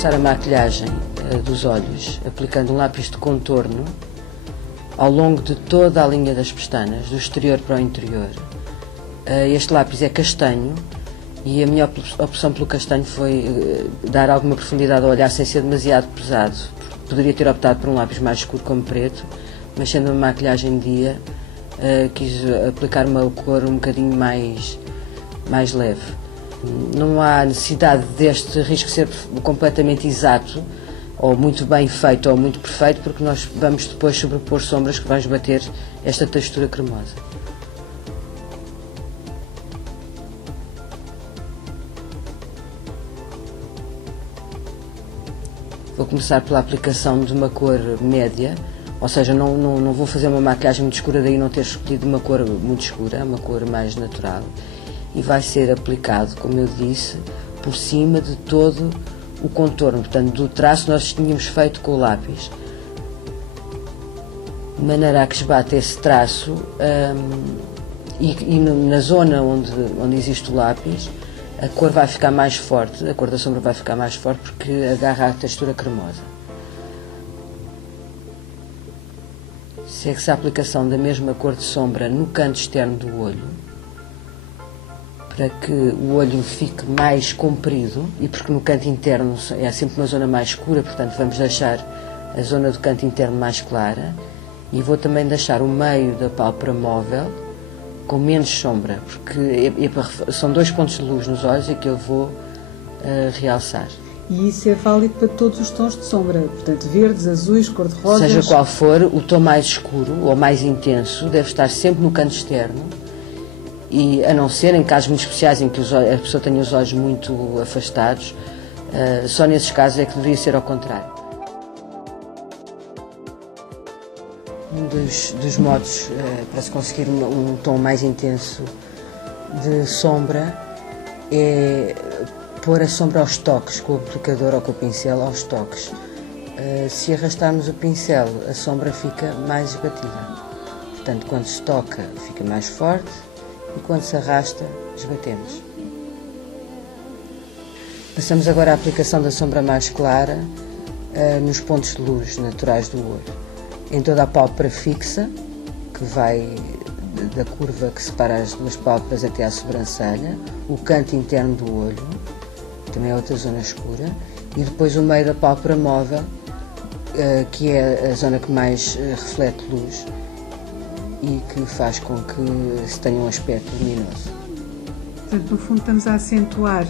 começar a maquilhagem dos olhos aplicando um lápis de contorno ao longo de toda a linha das pestanas, do exterior para o interior. Este lápis é castanho e a minha opção pelo castanho foi dar alguma profundidade ao olhar sem ser demasiado pesado. Poderia ter optado por um lápis mais escuro como preto, mas sendo uma maquilhagem de dia, quis aplicar uma cor um bocadinho mais leve. Não há necessidade deste risco ser completamente exato, ou muito bem feito, ou muito perfeito, porque nós vamos depois sobrepor sombras que vais bater esta textura cremosa. Vou começar pela aplicação de uma cor média, ou seja, não vou fazer uma maquilhagem muito escura, daí não ter escolhido uma cor muito escura, uma cor mais natural. E vai ser aplicado, como eu disse, por cima de todo o contorno, portanto, do traço que nós tínhamos feito com o lápis, de maneira a que esbate esse traço e na zona onde existe o lápis, a cor vai ficar mais forte, a cor da sombra vai ficar mais forte porque agarra a textura cremosa. Segue-se a aplicação da mesma cor de sombra no canto externo do olho, para que o olho fique mais comprido e porque no canto interno é sempre uma zona mais escura, portanto vamos deixar a zona do canto interno mais clara, e vou também deixar o meio da pálpebra móvel com menos sombra, porque são dois pontos de luz nos olhos e que eu vou realçar. E isso é válido para todos os tons de sombra, portanto verdes, azuis, cor-de-rosa. Seja qual for, o tom mais escuro ou mais intenso deve estar sempre no canto externo, e a não ser em casos muito especiais em que a pessoa tenha os olhos muito afastados, só nesses casos é que deveria ser ao contrário. Um dos modos para se conseguir um tom mais intenso de sombra é pôr a sombra aos toques, com o aplicador ou com o pincel aos toques. Se arrastarmos o pincel, a sombra fica mais esbatida. Portanto, quando se toca, fica mais forte, e quando se arrasta, esbatemos. Passamos agora à aplicação da sombra mais clara nos pontos de luz naturais do olho. Em toda a pálpebra fixa, que vai da curva que separa as duas pálpebras até à sobrancelha, o canto interno do olho, também é outra zona escura, e depois o meio da pálpebra móvel, que é a zona que mais reflete luz e que faz com que se tenha um aspecto luminoso. Portanto, no fundo estamos a acentuar,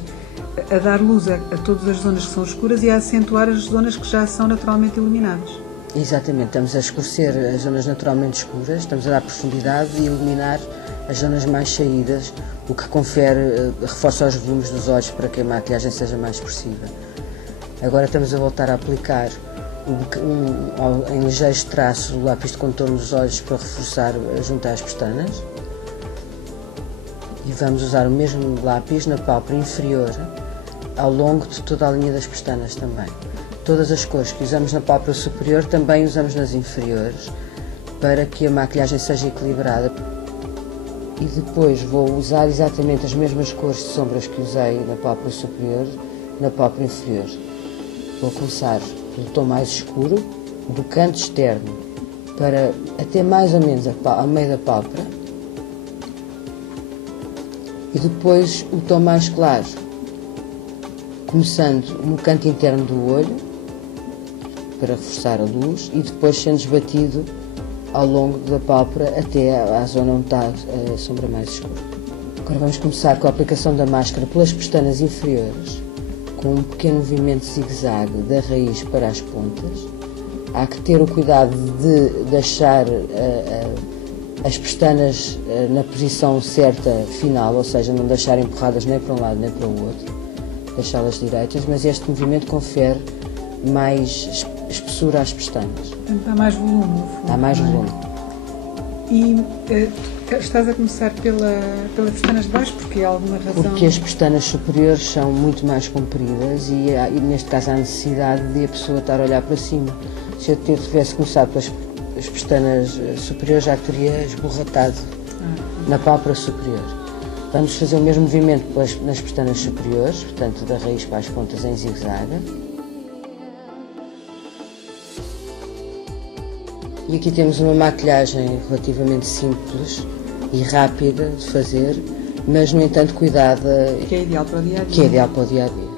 a dar luz a todas as zonas que são escuras e a acentuar as zonas que já são naturalmente iluminadas. Exatamente, estamos a escurecer as zonas naturalmente escuras, estamos a dar profundidade e iluminar as zonas mais saídas, o que reforça os volumes dos olhos para que a maquilhagem seja mais expressiva. Agora estamos a voltar a aplicar em ligeiros traços o lápis de contorno dos olhos para reforçar junto às pestanas, e vamos usar o mesmo lápis na pálpebra inferior ao longo de toda a linha das pestanas também. Todas as cores que usamos na pálpebra superior também usamos nas inferiores, para que a maquilhagem seja equilibrada. E depois vou usar exatamente as mesmas cores de sombras que usei na pálpebra superior na pálpebra inferior. Vou começar pelo tom mais escuro do canto externo para até mais ou menos ao meio da pálpebra, e depois o tom mais claro, começando no canto interno do olho para reforçar a luz e depois sendo esbatido ao longo da pálpebra até à zona onde está a sombra mais escura. Agora vamos começar com a aplicação da máscara pelas pestanas inferiores, com um pequeno movimento zigue-zague da raiz para as pontas. Há que ter o cuidado de deixar as pestanas na posição certa final, ou seja, não deixar empurradas nem para um lado nem para o outro, deixá-las direitas, mas este movimento confere mais espessura às pestanas. Portanto, dá mais volume, no fundo. Dá mais volume. E estás a começar pelas pestanas de baixo, porque há alguma razão? Porque as pestanas superiores são muito mais compridas e neste caso há necessidade de a pessoa estar a olhar para cima. Se eu tivesse começado pelas pestanas superiores, já teria esborratado na pálpebra superior. Vamos fazer o mesmo movimento nas pestanas superiores, portanto da raiz para as pontas em zigue-zague. E aqui temos uma maquilhagem relativamente simples e rápida de fazer, mas no entanto cuidada. Que é ideal para o dia a dia. Que é ideal para o dia a dia.